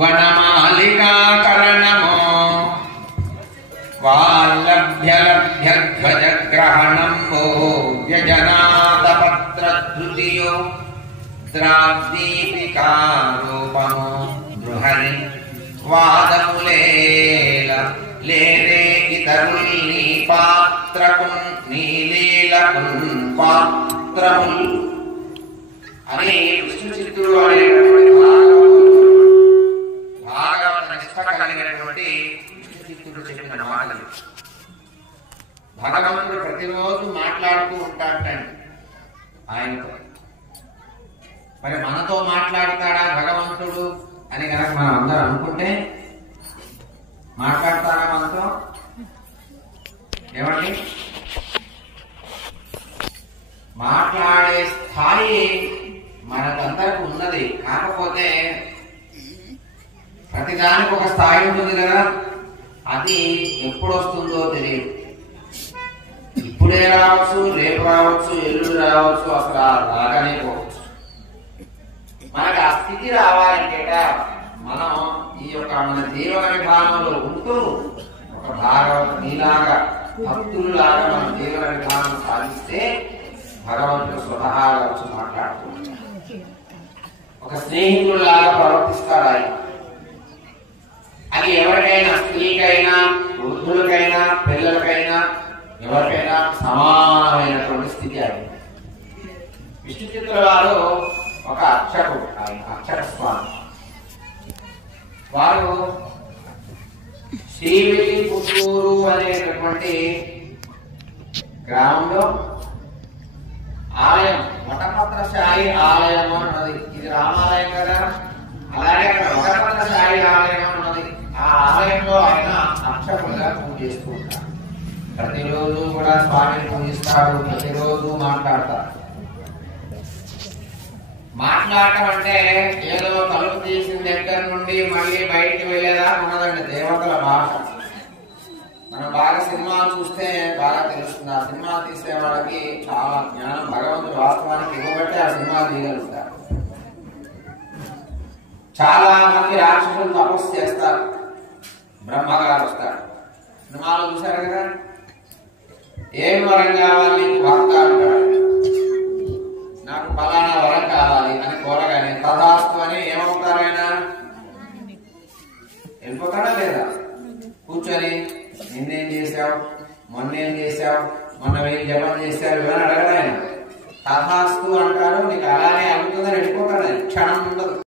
వనమాలికాకరణమో వాల్లభ్యలభ్యధ్వజగ్రహణంబో వ్యజనాథపత్రధృతియో ద్రాబ్దీపికారూపమో బృహరి వాదములేల లేరే ఇతరుల్ని పాత్రకున్ నీలీలకున్ పాత్రముల్ అని విష్ణు చిత్తుడు అనేటువంటి భాగవత నిష్ఠ కలిగినటువంటి విష్ణు చిత్తుడు చెప్పిన మాటలు. భగవంతుడు ప్రతిరోజు మాట్లాడుతూ ఉంటాడండి ఆయనతో. మరి మనతో మాట్లాడతాడా భగవంతుడు అని కనుక మనం అందరం అనుకుంటే మాట్లాడతారా మనతో? ఏమండి, మాట్లాడే స్థాయి మనకందరికి ఉన్నది. కాకపోతే ప్రతిదానికి ఒక స్థాయి ఉంటుంది కదా, అది ఎప్పుడు వస్తుందో తెలియదు. ఇప్పుడే రావచ్చు, రేపు రావచ్చు, ఎల్లుండి రావచ్చు, అసలు రాగానే పోవచ్చు. మనకు ఆ స్థితి రావాలంటే మనం ఈ యొక్క మన జీవన విధానంలో ఉంటూ ఒక భాగవత నీలాగా భక్తుల్లాగా మన జీవన విధానం సాధిస్తే భగవంతుడు స్వతహాగా వచ్చి మాట్లాడుతూ ఒక స్నేహితుల్లాగా ప్రవర్తిస్తారు ఆయన. అది ఎవరికైనా, స్త్రీకైనా, వృద్ధులకైనా, పిల్లలకైనా, ఎవరికైనా సమానమైనటువంటి స్థితి అది. విష్ణు చిత్తుల వారు ఒక అర్చకుడు, ఆయన అర్చక స్వామి. వారు శ్రీవిల్లి పుత్తూరు అనేటటువంటి గ్రామంలో ఆలయం, వటపత్రశాయి ఆలయం ఉన్నది. ఇది రామాలయం కదా, అలాగే అక్కడ వటపత్రశాయి ఆలయం ఉన్నది. ఆ ఆలయంలో ఆయన అర్చకులుగా పూజ చేస్తూ ఉంటారు. ప్రతిరోజు కూడా స్వామిని పూజిస్తారు, ప్రతిరోజు మాట్లాడతారు. మాట్లాడటం అంటే ఏదో తలుపు తీసిన దగ్గర నుండి మళ్ళీ బయటికి వెళ్ళేదా ఉన్నదండి దేవతల భాష. మనం బాగా సినిమాలు చూస్తే బాగా తెలుస్తుంది. ఆ సినిమా తీసే వాళ్ళకి చాలా జ్ఞానం భగవంతుడు వాస్తవానికి ఇవ్వబట్టి ఆ సినిమా తీయగలుగుతారు. చాలా మంది రాక్షసులు తపస్సు చేస్తారు, బ్రహ్మగారు వస్తారు. సినిమాలు చూశారు కదా, ఏం వరం కావాలి నీకు భక్త అంటాడు. నాకు ఫలానా వరం కావాలి అని కోరగానే తదాస్తు అని ఏమవుతారు ఆయన? వెళ్ళిపోతాడా లేదా? కూర్చొని నిన్నేం చేశావు, మొన్నేం చేశావు, మొన్న ఏం జపం చేశావు ఇవన్నీ అడగడు ఆయన. తథాస్తు అంటారు, నీకు అలానే అవుతుందని వెళ్ళిపోతాడు ఆయన. క్షణం ఉండదు.